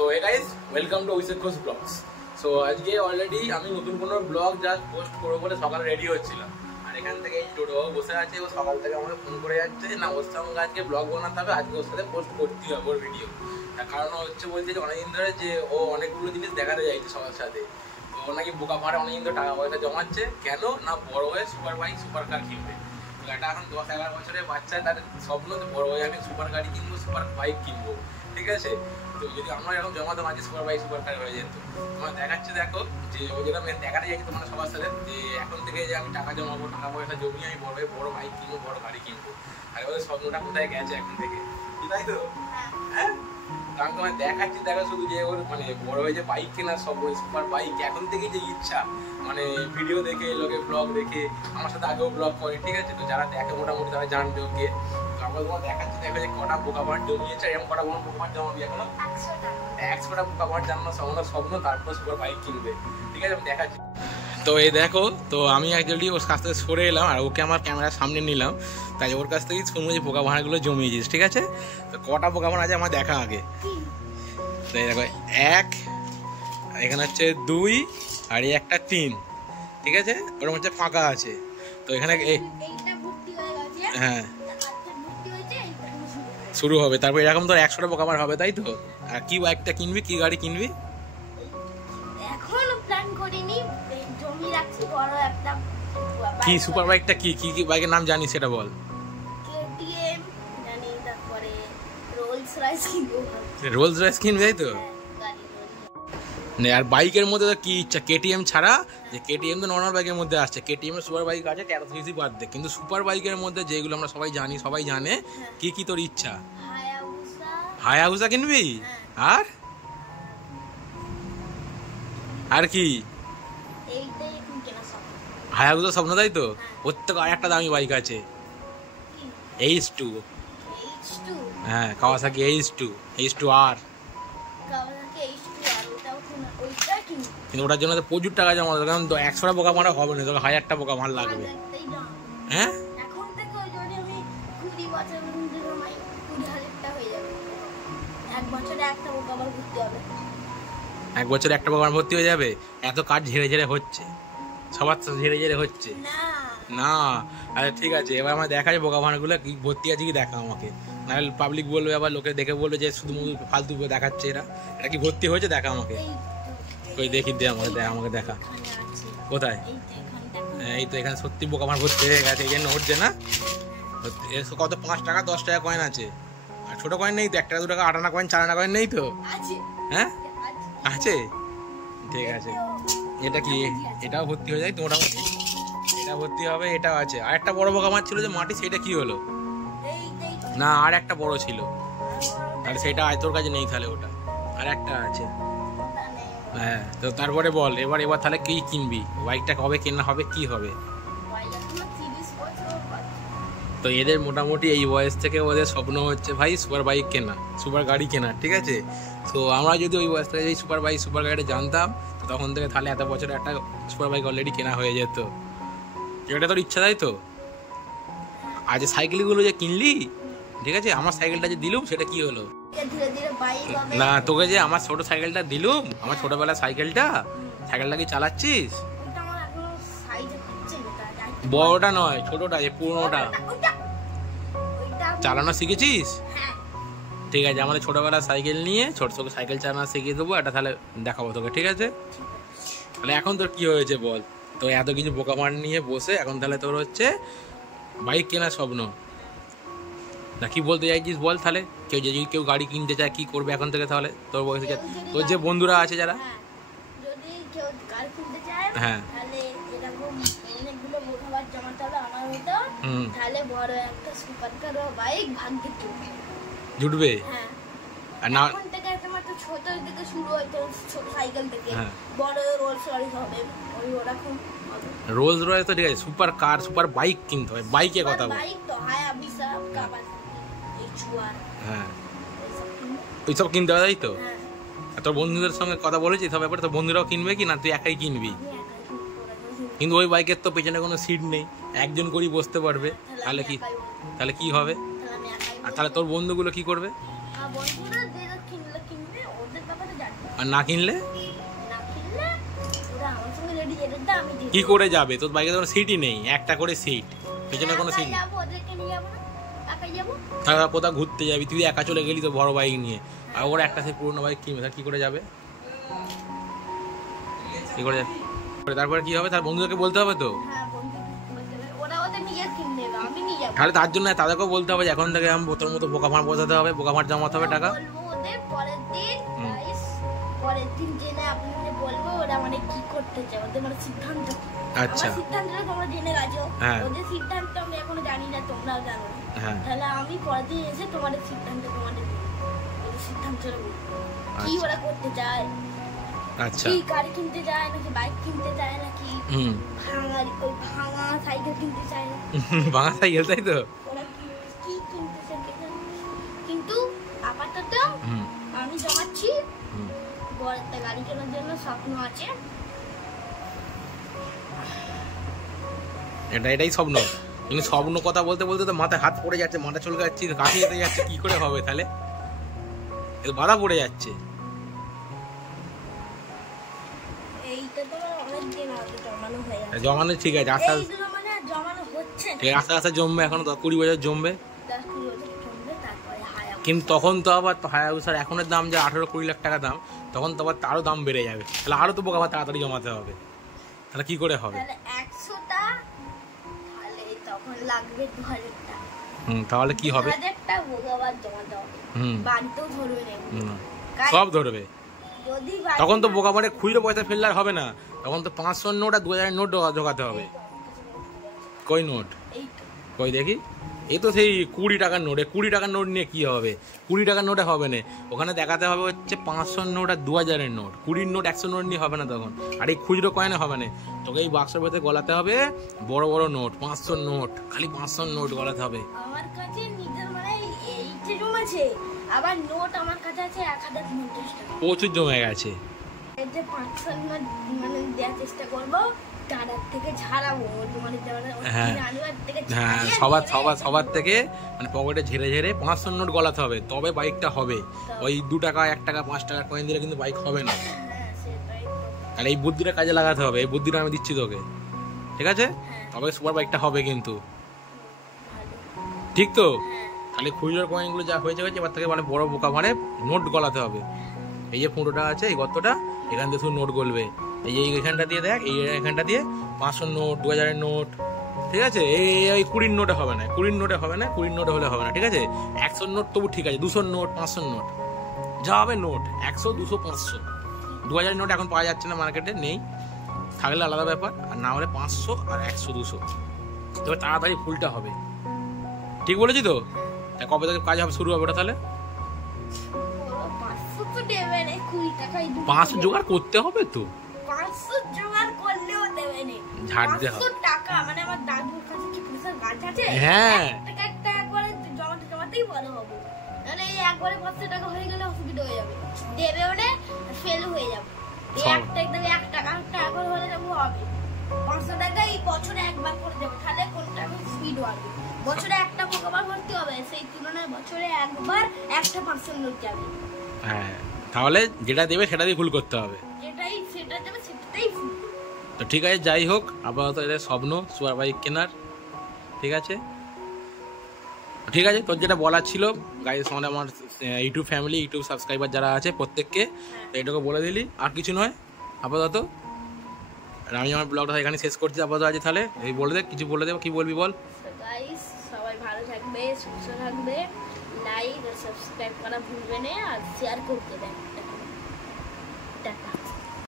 So hey guys, welcome to Abhishek Ghosh blogs. So আজকে already আমি নতুন কোনো ব্লগ জাস্ট পোস্ট করবো বলে সকালে রেডি হচ্ছিলাম। আর এখান থেকে এই টোটোবাবু বসে আছে, ও সকাল থেকে আমাকে ফোন করে যাচ্ছে না ওর সঙ্গে আজকে ব্লগ বানাতে হবে, আজকে ওর সাথে পোস্ট করতেই হবে ওর ভিডিও। তার কারণ হচ্ছে বলছে যে অনেকদিন ধরে যে ও অনেকগুলো জিনিস দেখাতে যাইছে সবার সাথে, তো ও নাকি বোকা ভাড়ে অনেকদিন ধরে টাকা পয়সা জমাচ্ছে, কেন না বড় হয়ে সুপার বাইক সুপার কার কিনবে। তো এটা এখন 10-11 বছরের বাচ্চা, তার স্বপ্ন যে বড় হয়ে আমি সুপার গাড়ি কিনবো, সুপার বাইক কিনবো, ঠিক আছে। তো যদি আমরা এরকম জমাতাম আজকে সুপার বাইক সুপার কার হয়ে যেত। তোমার দেখাচ্ছে দেখো যে ও যেটা মেন দেখাতে যাচ্ছি তোমার সবার সাথে, যে এখন থেকে যে আমি টাকা জমাবো, টাকা পয়সা জমিয়ে আমি বড় হয়ে বড় বাইক কিনবো, বড় গাড়ি কিনবো। আর ওদের স্বপ্নটা কোথায় গেছে এখন থেকে, তাই তো? হ্যাঁ, কারণ তোমার দেখাচ্ছি দেখো শুধু যে ওর মানে বড় হয়ে যে বাইক কেনার স্বপ্ন, সুপার বাইক এখন থেকেই যে ইচ্ছা, মানে ভিডিও দেখে লোকে ব্লগ দেখে আমার সাথে আগেও ব্লগ করে, ঠিক আছে। তো যারা দেখে মোটামুটি তারা জানবে ওকে। তো আমরা তোমার দেখাচ্ছি দেখো যে কটা বোকা ভাড় জমিয়েছে, এরকম কটা কোনো বোকা ভাড় জমাবি এখন 100টা বোকা ভাড় জানানোর স্বপ্ন, তারপর সুপার বাইক কিনবে, ঠিক আছে। আমি দেখাচ্ছি। তো এই দেখো, তো আমি অ্যাকচুয়ালি ওর কাছ থেকে সরে এলাম আর ওকে আমার ক্যামেরার সামনে নিলাম, তাই ওর কাছ থেকেই শুনবো যে পোকা ভাড়াগুলো জমিয়েছিস, ঠিক আছে। তো কটা পোকা ভাড়া আছে আমার দেখা আগে। তো দেখো 1, এখানে হচ্ছে 2, আর এই একটা 3, ঠিক আছে। ওর মধ্যে ফাঁকা আছে, তো এখানে হ্যাঁ শুরু হবে। তারপর এরকম তো 100টা পোকা ভাড়া হবে, তাই তো। আর কি বাইকটা কিনবি, কি গাড়ি কিনবি? কি সুপার বাইকটা কি কি কি বাইকের নাম জানিস সেটা বল। কেটিএম জানি, তারপরে রোলস রয়েস কিনবো। রোলস রয়েস কিনবি, তাই তো। আর বাইকের মধ্যে তো কি ইচ্ছা, কেটিএম ছাড়া? যে কেটিএম তো নর্মাল বাইকের মধ্যে আসছে, কেটিএম এর সুপার বাইক আছে 1300cc বাদ দে, কিন্তু সুপার বাইকের মধ্যে যেগুলো আমরা সবাই জানি, সবাই জানে, কি কি তোর ইচ্ছা? হায়াবুসা কিনবি? আর আর কি? হায়াবুসা স্বপ্ন, তাই তো। ওর থেকে আর একটা দামি বাইক আছে, H2। হ্যাঁ, কাওয়াসাকি H2R। কিন্তু ওটার জন্য তো প্রচুর টাকা জমা হবে, কারণ 100টা পোকা মারা হবে না, তোকে 1000টা পোকা মার লাগবে। হ্যাঁ, এক বছরে একটা পোকা ভর্তি হয়ে যাবে। এত কাজ ঝেড়ে ঝেড়ে হচ্ছে, সবার তো ঝেড়ে ঝেড়ে হচ্ছে না। আরে ঠিক আছে, এবার আমার দেখা যায় বোকা ভাড়াগুলো কি ভর্তি আছে কি দেখা আমাকে, নাহলে পাবলিক বলবে, আবার লোকে দেখে বলবে যে শুধু ফালতু দেখাচ্ছে এরা, এটা কি ভর্তি হয়েছে দেখা আমাকে। ওই দেখি দে আমাকে দেখা কোথায়। এই তো এখানে সত্যি বোকা ভাড়া ভর্তি হয়ে গেছে, এই জন্য হচ্ছে না। কত 5 টাকা 10 টাকা কয়েন আছে, আর ছোট কয়েন নেই তো, 1 টাকা 2 টাকা 8 আনা কয়েন 4 আনা কয়েন নেই তো। হ্যাঁ আছে, ঠিক আছে। এটা কি, এটাও ভর্তি হয়ে যায় তো মোটামুটি, এটা ভর্তি হবে, এটাও আছে। আর একটা বড় বোকা মাছ ছিল যে মাটি, সেটা কি হলো? না, আর একটা বড় ছিল, তাহলে সেটা তোর কাছে নেই, তাহলে ওটা আর একটা আছে। হ্যাঁ, তো তারপরে বল এবার তাহলে কি কিনবি, বাইকটা কবে কেনা হবে, কি হবে? তো এদের মোটামুটি এই বয়স থেকে ওদের স্বপ্ন হচ্ছে ভাই সুপার বাইক কেনা, সুপার গাড়ি কেনা, ঠিক আছে। তো আমরা যদি ওই বয়স থেকে এই সুপার বাইক সুপার গাড়িটা জানতাম, তখন থেকে তাহলে এত বছরে একটা সুপার বাইক অলরেডি কেনা হয়ে যেত। এটা তোর ইচ্ছা, তাই তো। আজ সাইকেলগুলো যে কিনলি, ঠিক আছে, আমার সাইকেলটা যে দিলুম সেটা কি হলো? না, তোকে যে আমার ছোট সাইকেলটা দিলুম, আমার ছোটবেলার সাইকেলটা কি চালাচ্ছিস? বড়টা নয়, ছোটটা, যে পুরোনোটা চালানো শিখেছিস? ঠিক আছে, আমাদের ছোটবেলার সাইকেল নিয়ে ছোট ছোট সাইকেল চালানো শিখিয়ে দেবো, এটা তাহলে দেখাবো তোকে, ঠিক আছে। তাহলে এখন তোর কি হয়েছে বল, তো এত কিছু বোকামার নিয়ে বসে এখন তাহলে তোর হচ্ছে বাইক কেনার স্বপ্ন না, কি বলতে চাইছিস বল। তাহলে কেউ গাড়ি কিনতে চায়, কি করবে এখন থেকে তাহলে তোর বয়সে? তোর যে বন্ধুরা আছে যারা, হ্যাঁ, জুটবে। আর না ছোট থেকে শুরু হয়তো ছোট সাইকেল থেকে বড় রোলস রয়েস হবে, রোলস রয়েস তো ঠিক আছে, সুপার কার সুপার বাইক কিনতে হয়, বাইকের কথা বল। বাইক তো হায়াবুসা, কাওয়াসাকি, H2R, হ্যাঁ ওইসব কিনতে হয়, তাই তো। তোর বন্ধুদের সঙ্গে কথা বলেছিস সব ব্যাপারে? তোর বন্ধুরাও কিনবে কি না তুই একাই কিনবি? কিন্তু ওই বাইকের তো পেছনে কোনো সিট নেই, একজন করেই বসতে পারবে, তাহলে কি হবে? আর তাহলে তোর বন্ধুগুলো কি করবে? আর না কিনলে না কিনলে ওরা আমার সঙ্গে রেডি যেতে দাও, আমি দিয়ে কি করে যাবে? তোর বাইকে তো সিটই নেই, একটা করে সিট, পেছনে কোনো সিট নেই। যাবো, ওদেরকে নিয়ে যাবো না, একাই যাবো। তারা কোথাও ঘুরতে যাবি, তুই একা চলে গেলি তো বড় বাইক নিয়ে, আর ওরা একটা সেই পুরোনো বাইক কিনবে, তার কি করে যাবে? কি করে যাবে? তারপরে কি হবে? তার বন্ধুদেরকে বলতে হবে তো। হ্যাঁ, বন্ধুকে বলতে হবে, ওরা ওদের নিজের কিনে দেবে, আমি নিয়ে যাবো। তাহলে তার জন্য তাদেরকেও বলতে হবে যে এখন থেকে আমি তোর মতো বোকা ভাড় বসাতে হবে, বোকা ভাড় জমাতে হবে টাকা। বলবো ওদের পরের দিন, গাইস পরের দিন জেনে আপনাদের বলবো ওরা মানে কি করতে চায়, ওদের মানে সিদ্ধান্ত কি। আচ্ছা। আমার সিদ্ধান্তটা তোমরা জেনে গেছো, হ্যাঁ। ওদের সিদ্ধান্ত আমি এখনো জানি না, তোমরাও জানো না। হ্যাঁ। তাহলে আমি পরের দিন এসে তোমাদের সিদ্ধান্ত তোমাদের ওদের সিদ্ধান্তটা বলবো কি ওরা করতে চায়। আচ্ছা। কি গাড়ি কিনতে চায় নাকি বাইক কিনতে চায় নাকি ভাঙা সাইকেল কিনতে চায় না, ভাঙা সাইকেল, তাই তো? ওরা কি কিনতে চায় কে জানে। কিন্তু আপাতত আমি জমাচ্ছি, বড় একটা গাড়ি কেনার জন্য স্বপ্ন আছে। এটাই স্বপ্ন। কিন্তু স্বপ্ন কথা বলতে বলতে তো মাথায় হাত পড়ে যাচ্ছে, মাথা চলকে যাচ্ছে, কাশি যেতে যাচ্ছে, কি করে হবে তাহলে? বাধা পড়ে যাচ্ছে। এইটা তো অনেক দিন আগে জমানো হয়ে গেছে। জমানো ঠিক আছে, আস্তে আস্তে এইগুলো মানে জমানো হচ্ছে না। ঠিক আস্তে আস্তে জমবে, এখন 20 বছর জমবে। 10-20 বছর জমবে, তারপরে হায়াবুসা। কিন্তু তখন তো আবার হায়াবুসার এখনের দাম যে 18-20 লাখ টাকা দাম, তখন তো আবার তারও দাম বেড়ে যাবে, তাহলে আরো তো বোকা ভাড় তাড়াতাড়ি জমাতে হবে, তাহলে কি করে হবে? তাহলে 100টা, তাহলে তখন লাগবে 2000 টাকা। তাহলে কি হবে? 2000 টাকা বোকা ভাড় জমাতে হবে। বাড়িতেও ধরবে না, সব ধরবে। যদি তখন তো বোকা ভাড়ে খুচরো পয়সা ফেললে আর হবে না, তখন তো 500 নোট আর 2000 নোট ঢোকাতে হবে। কই নোট? কই দেখি। এই তো সেই 20 টাকার নোট। 20 টাকার নোট নিয়ে কি হবে? 20 টাকার নোটে হবে না, ওখানে দেখাতে হবে হচ্ছে 500 নোট আর 2000-এর নোট। 20 নোট 100 নোট নিয়ে হবে না তখন, আর এই খুচরো কয়েনে হবে না। তোকে এই বাক্সের ভেতরে গলাতে হবে বড় বড় নোট, 500 নোট, খালি 500 নোট গলাতে হবে। আমার কাছে নিজের মানে এইটা জমেছে, আবার নোট আমার কাছে আছে 1050 টাকা। প্রচুর জমে গেছে। এই যে 500 নোট মানে দেওয়ার চেষ্টা করবো, টাটার থেকে ছাড়াবো, মানে সবার থেকে মানে পকেটে ঝেড়ে ঝেড়ে 500 নোট গলাতে হবে, তবে বাইকটা হবে। ওই 2 টাকা 1 টাকা 5 টাকার কয়েন দিলে কিন্তু বাইক হবে না। তাহলে এই বুদ্ধিটা কাজে লাগাতে হবে, এই বুদ্ধিটা আমি দিচ্ছি তোকে, ঠিক আছে? তবে সুপার বাইকটা হবে কিন্তু, ঠিক তো? তাহলে খুচরোর কয়েনগুলো যা হয়েছে এবার থেকে মানে বড় বোকা মানে নোট গলাতে হবে। এই যে 15 টাকা আছে, এই গর্তটা, এখান থেকে শুধু নোট গলবে। এইখানটা দিয়ে দেখ, এইখানটা দিয়ে 500 নোট, 2000-এর নোট, ঠিক আছে? এই 20 নোটে হবে না, 20 নোটে হবে না, 20 নোটে হলে হবে না, ঠিক আছে? 100 নোট তবু ঠিক আছে, 200 নোট, 500 নোট যা হবে নোট, 100, 200, 500। 2000 নোট এখন পাওয়া যাচ্ছে না মার্কেটে, নেই, থাকলে আলাদা ব্যাপার, আর না হলে 500 আর 100, 200। তবে তাড়াতাড়ি ফুলটা হবে, ঠিক বলেছি তো? কবে থেকে কাজ হবে, শুরু হবে ওটা? তাহলে 500 জোগাড় করতে হবে তো, 500 জোগাড় করলেও দেবে না, ঝাড় দিতে হবে। 500 টাকা মানে আমার দাদুর কাছে কি পয়সা গাছ আছে? হ্যাঁ, একটা একবারে জমাতেই বড় হবে, মানে এই একবারে 500 টাকা হয়ে গেলে অসুবিধা হয়ে যাবে, দেবে ওরে ফেল হয়ে যাবে। এই একটা একদম 1 টাকা করে হলে যাবো হবে 500 টাকা, এই বছরে একবার করে দেবো, তাহলে কোনটা স্পিড বাড়বে। বছরে একটা পোকাবার ভর্তি হবে, সেই তুলনায় বছরে একবার একটা 500 নোট যাবে। হ্যাঁ, তাহলে যেটা দেবে সেটা দিয়ে ফুল করতে হবে, সেটা দেবে সেটাই ফুল। তো ঠিক আছে, যাই হোক, আপাতত এদের স্বপ্ন সুপার বাইক কেনার, ঠিক আছে? ঠিক আছে, তোর যেটা বলার ছিল গাইস, মানে আমার ইউটিউব ফ্যামিলি, ইউটিউব সাবস্ক্রাইবার যারা আছে প্রত্যেককে এইটুকু বলে দিলি, আর কিছু নয় আপাতত। আর আমি আমার ব্লগটা এখানে শেষ করছি আপাতত আজ। তাহলে এই বলে দে, কিছু বলে দেবো, কি বলবি বল? গাইস সবাই ভালো থাকবে, সুস্থ থাকবে, লাইক আর সাবস্ক্রাইব করা ভুলবে না, আর শেয়ার করতে দেন। টাটা।